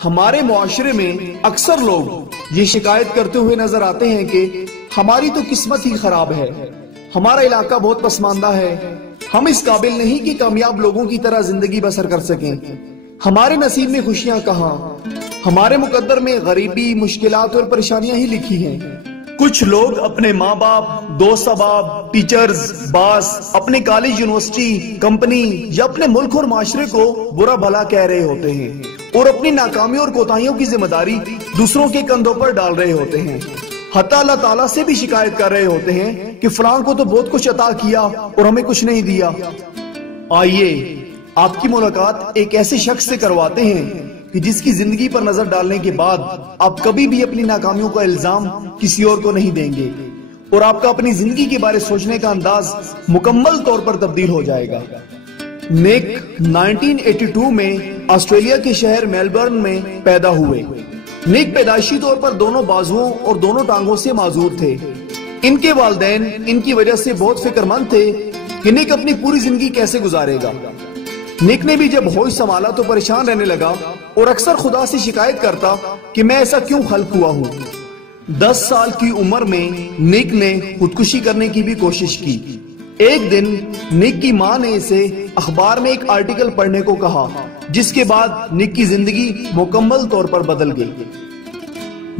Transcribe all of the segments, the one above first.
ہمارے معاشرے میں اکثر لوگ یہ شکایت کرتے ہوئے نظر آتے ہیں کہ ہماری تو قسمت ہی خراب ہے، ہمارا علاقہ بہت پسماندہ ہے، ہم اس قابل نہیں کہ کامیاب لوگوں کی طرح زندگی بسر کر سکیں، ہمارے نصیب میں خوشیاں کہاں، ہمارے مقدر میں غریبی، مشکلات اور پریشانیاں ہی لکھی ہیں۔ کچھ لوگ اپنے ماں باپ، دوست احباب، ٹیچرز، باس، اپنے کالج، یونیورسٹی، کمپنی یا اپنے ملک اور معاشرے کو برا بھلا کہہ رہے ہوتے ہیں اور اپنی ناکامیوں اور کوتاہیوں کی ذمہ داری دوسروں کے کندھوں پر ڈال رہے ہوتے ہیں، حتیٰ اللہ تعالیٰ سے بھی شکایت کر رہے ہوتے ہیں کہ فلاں کو تو بہت کچھ عطا کیا اور ہمیں کچھ نہیں دیا۔ آئیے آپ کی ملاقات ایک ایسے شخص سے کرواتے ہیں کہ جس کی زندگی پر نظر ڈالنے کے بعد آپ کبھی بھی اپنی ناکامیوں کا الزام کسی اور کو نہیں دیں گے اور آپ کا اپنی زندگی کے بارے سوچنے کا انداز مکمل طور پر تبدیل ہو جائے گا۔ نیک 1982 میں آسٹریلیا کے شہر میلبرن میں پیدا ہوئے۔ نیک پیدائشی طور پر دونوں بازوؤں اور دونوں ٹانگوں سے معذور تھے۔ ان کے والدین ان کی وجہ سے بہت فکر مند تھے کہ نیک اپنی پوری زندگی کیسے گزارے گا۔ نیک نے بھی جب ہوش سنبھالا تو پریشان رہنے لگا اور اکثر خدا سے شکایت کرتا کہ میں ایسا کیوں خلق ہوا ہوں۔ 10 سال کی عمر میں نیک نے خودکشی کرنے کی بھی کوشش کی۔ ایک دن نیک کی ماں نے اسے اخبار میں ایک آرٹیکل پڑھنے کو کہا، جس کے بعد نیک کی زندگی مکمل طور پر بدل گئی۔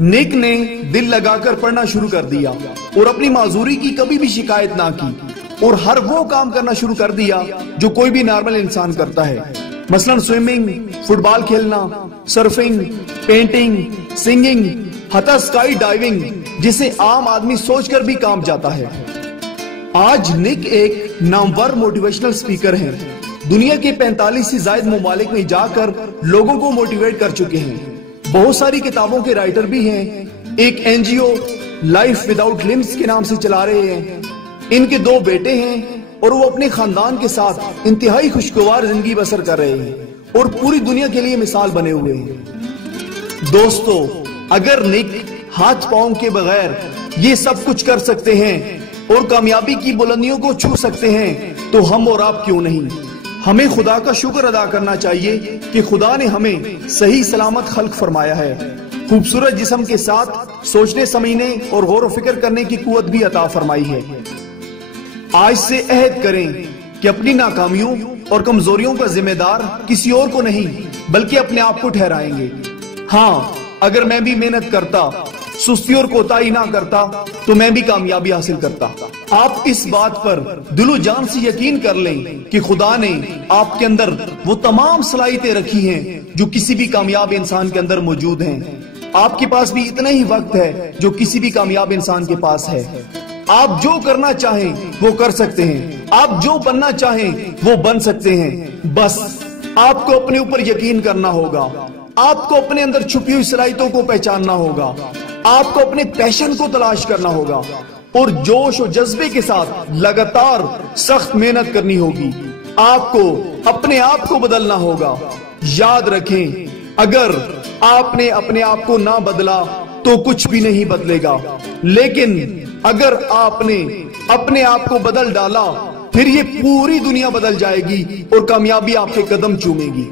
نیک نے دل لگا کر پڑھنا شروع کر دیا اور اپنی معذوری کی کبھی بھی شکایت نہ کی اور ہر وہ کام کرنا شروع کر دیا جو کوئی بھی نارمل انسان کرتا ہے، مثلا سوئمنگ، فٹ بال کھیلنا، سرفنگ، پینٹنگ، سنگنگ، حتی اسکائی ڈائیونگ، جسے عام آدمی سوچ کر بھی کام جاتا ہے۔ آج نیک ایک نامور موٹیویشنل سپیکر ہیں، دنیا کے 45 سے زائد ممالک میں جا کر لوگوں کو موٹیویٹ کر چکے ہیں، بہت ساری کتابوں کے رائٹر بھی ہیں، ایک NGO لائف وداؤٹ لمبس کے نام سے چلا رہے ہیں، ان کے 2 بیٹے ہیں اور وہ اپنے خاندان کے ساتھ انتہائی خوشگوار زندگی بسر کر رہے ہیں اور پوری دنیا کے لیے مثال بنے ہوئے ہیں۔ دوستو، اگر نیک ہاتھ پاؤں کے بغیر یہ سب کچھ کر سکتے ہیں اور کامیابی کی بلندیوں کو چھو سکتے ہیں تو ہم اور آپ کیوں نہیں؟ ہمیں خدا کا شکر ادا کرنا چاہیے کہ خدا نے ہمیں صحیح سلامت خلق فرمایا ہے، خوبصورت جسم کے ساتھ سوچنے سمجھنے اور غور و فکر کرنے کی قوت بھی عطا فرمائی ہے۔ آج سے عہد کریں کہ اپنی ناکامیوں اور کمزوریوں کا ذمہ دار کسی اور کو نہیں بلکہ اپنے آپ کو ٹھہرائیں گے۔ ہاں، اگر میں بھی محنت کرتا، سستی اور کوتاہی نہ کرتا تو میں بھی کامیابی حاصل کرتا۔ آپ اس بات پر دل و جان سے یقین کر لیں کہ خدا نے آپ کے اندر وہ تمام صلاحیتیں رکھی ہیں جو کسی بھی کامیاب انسان کے اندر موجود ہیں۔ آپ کے پاس بھی اتنا ہی وقت ہے جو کسی بھی کامیاب انسان کے پاس ہے۔ آپ جو کرنا چاہیں وہ کر سکتے ہیں، آپ جو بننا چاہیں وہ بن سکتے ہیں، بس آپ کو اپنے اوپر یقین کرنا ہوگا، آپ کو اپنے اندر چھپی ہوئی صلاحیتوں کو پہچاننا ہوگا، آپ کو اپنے پیشن کو تلاش کرنا ہوگا اور جوش و جذبے کے ساتھ لگاتار سخت محنت کرنی ہوگی۔ آپ کو اپنے آپ کو بدلنا ہوگا۔ یاد رکھیں، اگر آپ نے اپنے آپ کو نہ بدلا تو کچھ بھی نہیں بدلے گا، لیکن اگر آپ نے اپنے آپ کو بدل ڈالا پھر یہ پوری دنیا بدل جائے گی اور کامیابی آپ کے قدم چومے گی۔